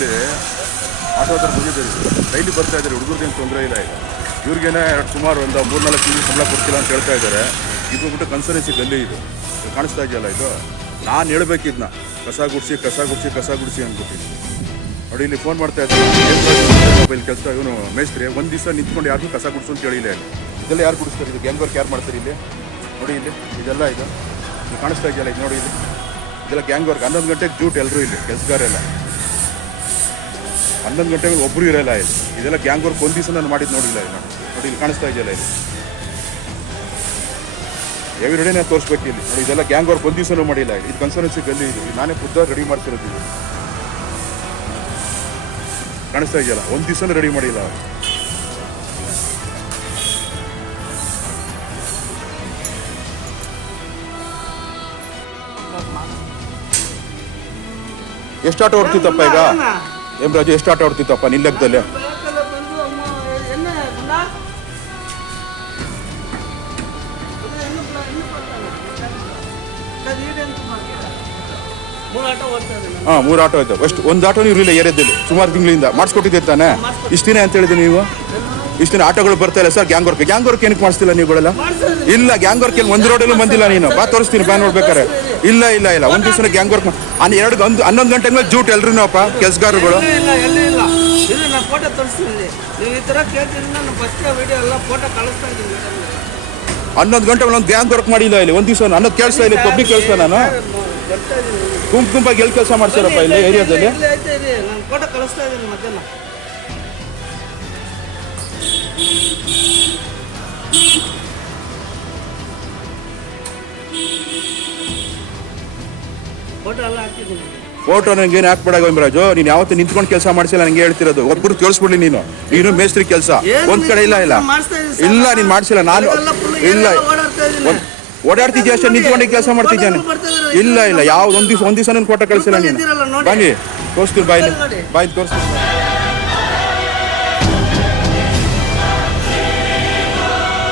ಇಲ್ಲಿ ಆಟೋ ಹತ್ರ ಬಂದಿದ್ದಾರೆ, ಡೈಲಿ ಬರ್ತಾ ಇದ್ದಾರೆ, ಹುಡುಗರಿಗೇನು ತೊಂದರೆ ಇಲ್ಲ. ಈಗ ಇವ್ರಿಗೇನೆ ಸುಮಾರು ಒಂದು 3-4 ತಿಂಗಳು ಸಂಬಳ ಕೊಡ್ತಿಲ್ಲ ಅಂತ ಹೇಳ್ತಾ ಇದ್ದಾರೆ. ಇದು ಬಿಟ್ಟು ಕನ್ಸಲ್ಟೆನ್ಸಿ ಗಲ್ಲಿ ಇದು ಕಾಣಿಸ್ತಾ ಇದೆಯಲ್ಲ, ಇದು ನಾನು ಹೇಳ್ಬೇಕಿದ್ನ ಕಸ ಗುಡಿಸಿ ಅಂದ್ಬಿಟ್ಟು. ನೋಡಿ ಇಲ್ಲಿ ಫೋನ್ ಮಾಡ್ತಾ ಇದ್ದಾರೆ, ಇಲ್ಲಿ ಕೆಲಸ ಇವನು ಮೇಸ್ತ್ರಿ ಒಂದು ದಿವಸ ನಿಂತ್ಕೊಂಡು ಯಾರಿಗೂ ಕಸ ಗುಡಿಸು ಅಂತ ಹೇಳಿಲ್ಲ. ಇಲ್ಲಿ ಇದೆಲ್ಲ ಯಾರು ಗುಡಿಸ್ತಾರೆ? ಇದು ಗ್ಯಾಂಗ್ ವರ್ಕ್ ಯಾರು ಮಾಡ್ತಾರೆ? ಇಲ್ಲಿ ನೋಡಿ, ಇಲ್ಲಿ ಇದೆಲ್ಲ ಇದು ಕಾಣಿಸ್ತಾ ಇದೆಯಲ್ಲ, ಇದು ನೋಡಿ, ಇಲ್ಲಿ ಇದೆಲ್ಲ ಗ್ಯಾಂಗ್ ವರ್ಕ್. 11 ಗಂಟೆಗೆ ಡ್ಯೂಟ್ ಎಲ್ಲರೂ ಇಲ್ಲಿ ಕೆಲಸಗಾರೆಲ್ಲ, 11 ಗಂಟೆಗೆ ಒಬ್ಬರು ಇರೋಲ್ಲ ಇಲ್ಲಿ. ಇದೆಲ್ಲ ಗ್ಯಾಂಗ್ ವರ್ಕ್ ಒಂದು ದಿವಸ ನಾನು ಮಾಡಿದ್ದು ನೋಡಿಲ್ಲ. ಇದು ನೋಡಿ, ಇಲ್ಲಿ ಕಾಣಿಸ್ತಾ ಇದೆಯಲ್ಲ, ಇಲ್ಲಿ ಎವ್ರಿಡೇನೇ ತೋರಿಸ್ಬೇಕು ಇಲ್ಲಿ. ನೋಡಿ, ಇದೆಲ್ಲ ಗ್ಯಾಂಗ್ ವರ್ಕ್ ಒಂದು ದಿವಸನೂ ಮಾಡಿಲ್ಲ. ಇದು ಕನ್ಸಲ್ಟೆನ್ಸಿ ಗಲ್ಲಿ ಇದು ನಾನೇ ಖುದ್ದಾಗಿ ರೆಡಿ ಮಾಡ್ತಿರೋದು. ಇದು ಕಾಣಿಸ್ತಾ ಇದೆಯಲ್ಲ, ಒಂದು ದಿವಸನೂ ರೆಡಿ ಮಾಡಿಲ್ಲ. ಎಷ್ಟು ಆಟೋ ಹೊಡ್ತಿತ್ತಪ್ಪ ಈಗ? ಏನ್ ರಾಜು, ಎಷ್ಟು ಆಟೋ ಹೊಡ್ತಿತ್ತಪ್ಪ ನಿನ್ನ ಲೆಕ್ಕದಲ್ಲಿ? ಹಾಂ, 3 ಆಟೋ ಆಯ್ತು. ಎಷ್ಟು ಒಂದು ಆಟೋ ಇರಲಿಲ್ಲ ಏರಿಯಾದಲ್ಲಿ ಸುಮಾರು ತಿಂಗಳಿಂದ ಮಾಡಿಸ್ಕೊಟ್ಟಿದ್ದೆ ತಾನೆ? ಇಷ್ಟು ದಿನ ಅಂತ ಹೇಳಿದೆ ನೀವು. ಇಷ್ಟು ದಿನ ಆಟೋಗಳು ಬರ್ತಾ ಇಲ್ಲ ಸರ್. ಗ್ಯಾಂಗ್ ವರ್ಕ್ ಏನಕ್ಕೆ ಮಾಡಿಸ್ತಿಲ್ಲ ನೀವುಗಳೆಲ್ಲ? ಇಲ್ಲ, ಗ್ಯಾಂಗ್ ವರ್ಕ್ ಏನು ಒಂದು ರೋಡಲ್ಲೂ ಬಂದಿಲ್ಲ. ನೀನು ಬಾ ತೋರಿಸ್ತೀನಿ, ಬಾ ನೋಡ್ಬೇಕಾರೆ. ಇಲ್ಲ ಒಂದು ದಿವಸ ಗ್ಯಾಂಗ್ ವರ್ಕ್ 11 ಗಂಟೆ ಮೇಲೆ ಜೂಟ್ ಎಲ್ರೂ ಅಪ್ಪ ಕೆಲಸಗಾರರುಗಳು. 11 ಗಂಟೆ ಮೇಲೆ ಒಂದು ಗ್ಯಾಂಗ್ ವರ್ಕ್ ಮಾಡಿಲ್ಲ ಇಲ್ಲಿ ಒಂದು ದಿವಸ. ಅನ್ನೋದು ಕೇಳಿಸ್ತಾ ಇಲ್ಲ, ಪಬ್ಲಿಕ್ ಕೇಳಿಸ್ತಾ. ನಾನು ಗುಂಪಾಗಿ ಎಲ್ಲಿ ಕೆಲಸ ಮಾಡ್ತಾರಪ್ಪ ಇಲ್ಲಿ ಏರಿಯಾದಲ್ಲಿ? ಫೋಟೋ ನನಗೇನು ಹಾಕ್ಬೇಡ ಗೋವಿಂದರಾಜು. ನೀನು ಯಾವತ್ತೂ ನಿಂತ್ಕೊಂಡು ಕೆಲಸ ಮಾಡಿಸಿಲ್ಲ, ನನಗೆ ಹೇಳ್ತಿರೋದು. ಒಬ್ಬರು ತೋರಿಸ್ಬಿಡ್ಲಿ. ನೀನು ಮೇಸ್ತ್ರಿ ಕೆಲಸ ಒಂದ್ ಕಡೆ ಇಲ್ಲ ನೀನು ಮಾಡಿಸಿಲ್ಲ. ನಾನು ಇಲ್ಲ ಓಡಾಡ್ತಿದ್ಯಾ ಅಷ್ಟೇ, ನಿಂತ್ಕೊಂಡು ಕೆಲಸ ಮಾಡ್ತಿದ್ದಾನೆ. ಇಲ್ಲ ಯಾವ ಒಂದ್ ದಿವಸ ನನ್ನ ಫೋಟೋ ಕಳಿಸಿಲ್ಲ ನೀನು. ಬನ್ನಿ ತೋರಿಸ್ತೀನಿ, ಬಾಯಿ ತೋರಿಸ್ತೀನಿ.